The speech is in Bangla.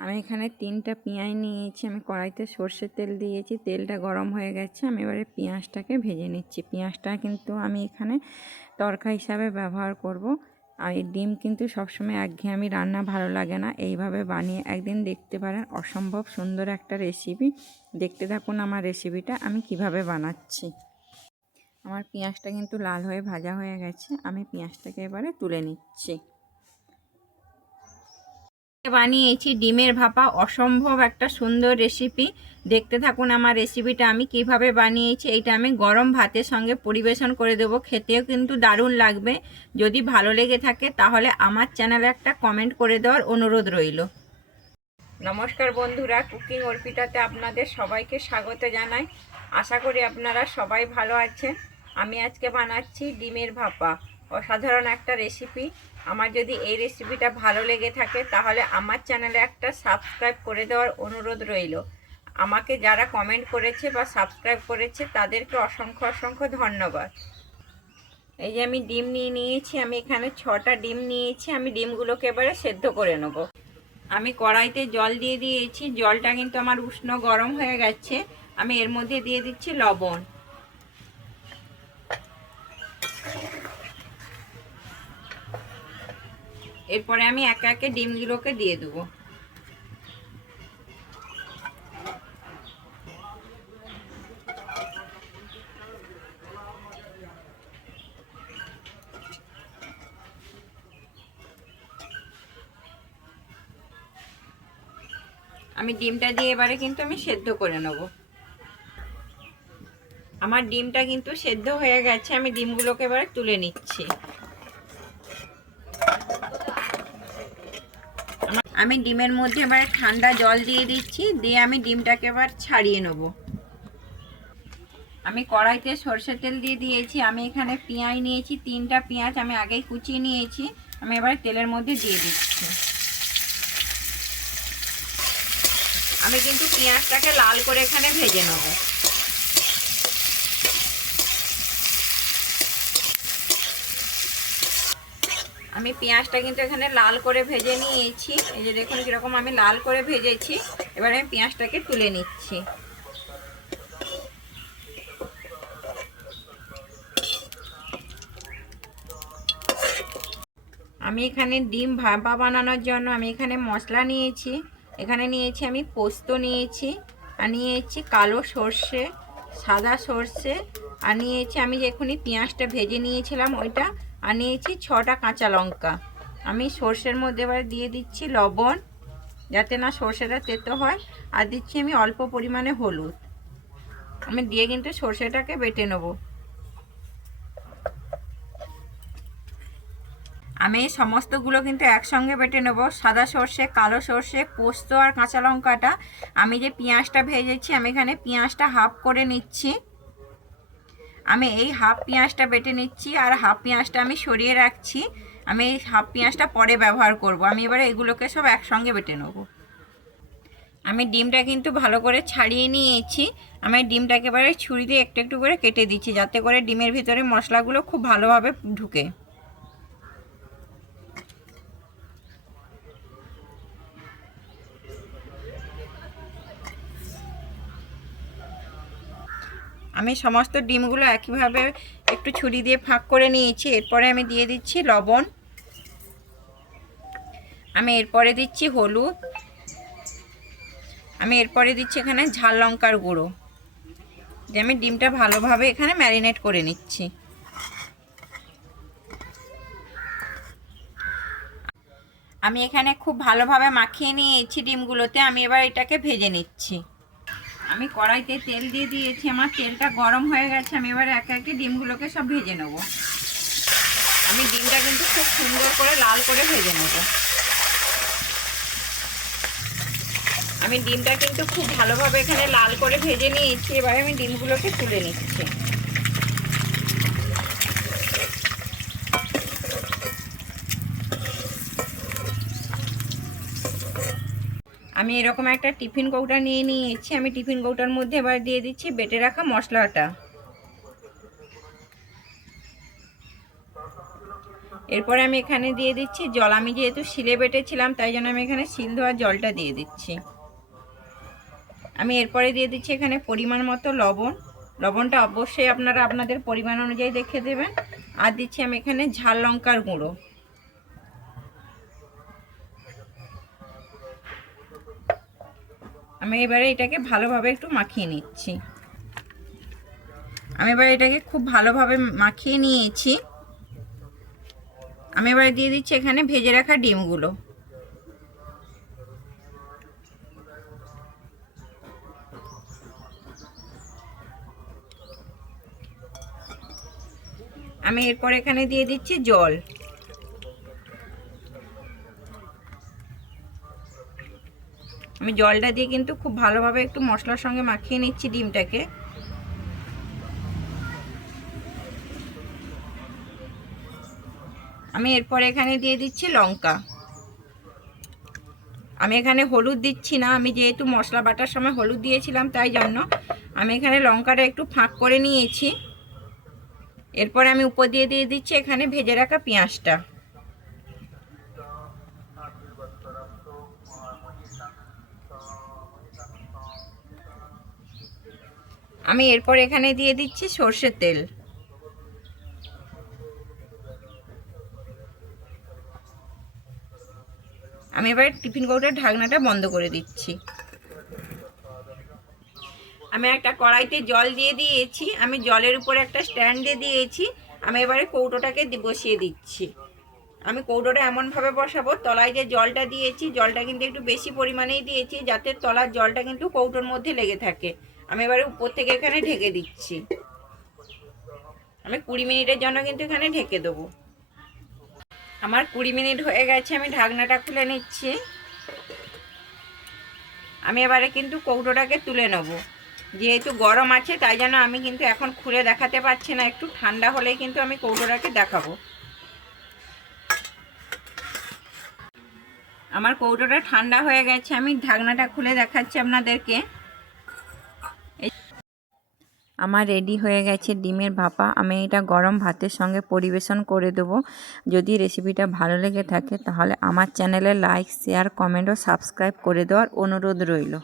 আমি এখানে তিনটা পেঁয়াজ নিয়েছি, আমি কড়াইতে সর্ষের তেল দিয়েছি, তেলটা গরম হয়ে গেছে, আমি এবারে পেঁয়াজটাকে ভেজে নিচ্ছি। পেঁয়াজটা কিন্তু আমি এখানে তরকা হিসাবে ব্যবহার করব। আর এই ডিম কিন্তু সবসময় একঘেয়েমি রান্না ভালো লাগে না। এইভাবে বানিয়ে একদিন দেখতে পারেন, অসম্ভব সুন্দর একটা রেসিপি দেখতে থাকুন আমার রেসিপিটা আমি কীভাবে বানাচ্ছি। আমার পেঁয়াজটা কিন্তু লাল হয়ে ভাজা হয়ে গেছে, আমি পেঁয়াজটাকে এবারে তুলে নিচ্ছি। বানিয়েছি ডিমের ভাপা। অসম্ভব একটা সুন্দর রেসিপি দেখতে থাকুন আমার রেসিপিটা আমি কীভাবে বানিয়েছি। এইটা আমি গরম ভাতের সঙ্গে পরিবেশন করে দেবো। খেতেও কিন্তু দারুণ লাগবে। যদি ভালো লেগে থাকে তাহলে আমার চ্যানেলে একটা কমেন্ট করে দেওয়ার অনুরোধ রইল। নমস্কার বন্ধুরা কুকিং অর্পিতাতে আপনাদের সবাইকে স্বাগত জানাই। আশা করি আপনারা সবাই ভালো আছেন। আমি আজকে বানাচ্ছি ডিমের ভাপা। অসাধারণ একটা রেসিপি আমার যদি এই রেসিপিটা ভালো লেগে থাকে, তাহলে আমার চ্যানেলে একটা সাবস্ক্রাইব করে দেওয়ার অনুরোধ রইল। আমাকে যারা কমেন্ট করেছে বা সাবস্ক্রাইব করেছে, তাদেরকে অসংখ্য অসংখ্য ধন্যবাদ। এই যে আমি ডিম নিয়ে নিয়েছি, আমি এখানে ছটা ডিম নিয়েছি, আমি ডিমগুলোকে এবারে সেদ্ধ করে নেব। আমি কড়াইতে জল দিয়ে দিয়েছি। জলটা কিন্তু আমার উষ্ণ গরম হয়ে গেছে। আমি এর মধ্যে দিয়ে দিচ্ছি লবণ। এরপরে আমি একে একে ডিমগুলোকে দিয়ে দেবো। আমি ডিমটা দিয়ে এবারে কিন্তু আমি সেদ্ধ করে নেব। আমার ডিমটা কিন্তু সেদ্ধ হয়ে গেছে, আমি ডিমগুলোকে এবারে তুলে নিচ্ছি। আমি ডিমের মধ্যে এবারে ঠান্ডা জল দিয়ে দিচ্ছি, দিয়ে আমি ডিমটাকে এবার ছাড়িয়ে নেব। আমি কড়াইতে সর্ষের তেল দিয়ে দিয়েছি, আমি এখানে পেঁয়াজ নিয়েছি, তিনটা পেঁয়াজ আমি আগেই কুচিয়ে নিয়েছি, আমি এবার তেলের মধ্যে দিয়ে দিচ্ছি। আমি কিন্তু পেঁয়াজটাকে লাল করে এখানে ভেজে নেব। আমি পেঁয়াজটা কিন্তু এখানে লাল করে ভেজে নিয়েছি। এই যে দেখুন কীরকম আমি লাল করে ভেজেছি। এবার আমি পেঁয়াজটাকে তুলে নিচ্ছি। আমি এখানে ডিম ভাপা বানানোর জন্য আমি এখানে মশলা নিয়েছি। এখানে নিয়েছি আমি পোস্ত নিয়েছি, আর নিয়েছি কালো সর্ষে, সাদা সর্ষে, আর নিয়েছি আমি এখনই পেঁয়াজটা ভেজে নিয়েছিলাম ওইটা আর নিয়েছি ছটা কাঁচা লঙ্কা। আমি সর্ষের মধ্যে এবার দিয়ে দিচ্ছি লবণ, যাতে না সর্ষেটা তেতো হয়, আর দিচ্ছি আমি অল্প পরিমাণে হলুদ। আমি দিয়ে কিন্তু সর্ষেটাকে বেটে নেব। আমি সমস্তগুলো কিন্তু একসঙ্গে বেটে নেব। সাদা সর্ষে, কালো সর্ষে, পোস্ত আর কাঁচা লঙ্কাটা। আমি যে পেঁয়াজটা ভেজেছি, আমি এখানে পেঁয়াজটা হাফ করে নিচ্ছি। আমি এই হাফ পেঁয়াজটা বেটে নিচ্ছি আর হাফ পেঁয়াজটা আমি সরিয়ে রাখছি। আমি এই হাফ পেঁয়াজটা পরে ব্যবহার করব। আমি এবারে এগুলোকে সব একসঙ্গে বেটে নেব। আমি ডিমটা কিন্তু ভালো করে ছাড়িয়ে নিয়েছি। আমি ডিমটাকে এবারে ছুরি দিয়ে একটু একটু করে কেটে দিচ্ছি যাতে করে ডিমের ভিতরে মশলাগুলো খুব ভালোভাবে ঢুকে। আমি সমস্ত ডিমগুলো একইভাবে একটু ছুরি দিয়ে ফাঁক করে নিয়েছি। এরপরে আমি দিয়ে দিচ্ছি লবণ। আমি এরপরে দিচ্ছি হলুদ। আমি এরপরে দিচ্ছি এখানে ঝাল লঙ্কার গুঁড়ো। যে আমি ডিমটা ভালোভাবে এখানে ম্যারিনেট করে নিচ্ছি। আমি এখানে খুব ভালোভাবে মাখিয়ে নিয়েছি ডিমগুলোতে। আমি এবার এটাকে ভেজে নিচ্ছি। আমি কড়াইতে তেল দিয়ে দিয়েছি, আমার তেলটা গরম হয়ে গেছে, আমি এবার একে একে ডিমগুলোকে সব ভেজে নেব। আমি ডিমটা কিন্তু খুব সুন্দর করে লাল করে ভেজে নেব। আমি ডিমটা কিন্তু খুব ভালোভাবে এখানে লাল করে ভেজে নিয়েছি, এবার আমি ডিমগুলোকে তুলে নিচ্ছি। আমি এরকম একটা টিফিন কৌটা নিয়ে নিয়েছি। আমি টিফিন কৌটার মধ্যে এবার দিয়ে দিচ্ছি বেটে রাখা মশলাটা। এরপরে আমি এখানে দিয়ে দিচ্ছি জল। আমি যেহেতু শিলে বেটেছিলাম, তাই জন্য আমি এখানে শিল ধোয়ার জলটা দিয়ে দিচ্ছি। আমি এরপরে দিয়ে দিচ্ছি এখানে পরিমাণ মতো লবণ। লবণটা অবশ্যই আপনারা আপনাদের পরিমাণ অনুযায়ী দেখে দেবেন। আর দিচ্ছি আমি এখানে ঝাল লঙ্কার গুঁড়ো। আমি এবারে এটাকে ভালোভাবে একটু মাখিয়ে নিচ্ছি। আমি এবার এটাকে খুব ভালোভাবে মাখিয়ে নিয়েছি। আমি এবারে দিয়ে দিচ্ছি এখানে ভেজে রাখা ডিমগুলো। আমি এরপর এখানে দিয়ে দিচ্ছি জল। আমি জলটা দিয়ে কিন্তু খুব ভালোভাবে একটু মশলার সঙ্গে মাখিয়ে নিচ্ছি ডিমটাকে। আমি এরপর এখানে দিয়ে দিচ্ছি লঙ্কা। আমি এখানে হলুদ দিচ্ছি না, আমি যেহেতু মশলা বাটার সময় হলুদ দিয়েছিলাম তাই জন্য আমি এখানে লঙ্কাটা একটু ফাঁক করে নিয়েছি। এরপর আমি উপর দিয়ে দিয়ে দিচ্ছি এখানে ভেজে রাখা পেঁয়াজটা। আমি এরপর এখানে দিয়ে দিচ্ছি সর্ষের তেল। আমি এবার টিফিন কৌটার ঢাকনাটা বন্ধ করে দিচ্ছি। আমি একটা কড়াইতে জল দিয়ে দিয়েছি, আমি জলের উপরে একটা স্ট্যান্ড দিয়ে দিয়েছি, আমি এবারে কৌটোটাকে বসিয়ে দিচ্ছি। আমি কৌটোটা এমনভাবে বসাবো, তলায় যে জলটা দিয়েছি, জলটা কিন্তু একটু বেশি পরিমাণেই দিয়েছি, যাতে তলার জলটা কিন্তু কৌটোর মধ্যে লেগে থাকে। আমি এবারে উপর থেকে এখানে ঢেকে দিচ্ছি। আমি কুড়ি মিনিটের জন্য কিন্তু এখানে ঢেকে দেবো। আমার কুড়ি মিনিট হয়ে গেছে, আমি ঢাকনাটা খুলে নিচ্ছি। আমি এবারে কিন্তু কৌটোটাকে তুলে নেব। যেহেতু গরম আছে, তাই জন্য আমি কিন্তু এখন খুলে দেখাতে পারছি না। একটু ঠান্ডা হলেই কিন্তু আমি কৌটোটাকে দেখাবো। আমার কৌটোটা ঠান্ডা হয়ে গেছে, আমি ঢাকনাটা খুলে দেখাচ্ছি আপনাদেরকে। আমার রেডি হয়ে গেছে ডিমের ভাপা। আমি এটা গরম ভাতের সঙ্গে পরিবেশন করে দেবো। যদি রেসিপিটা ভালো লেগে থাকে, তাহলে আমার চ্যানেলে লাইক শেয়ার কমেন্ট ও সাবস্ক্রাইব করে দেওয়ার অনুরোধ রইল।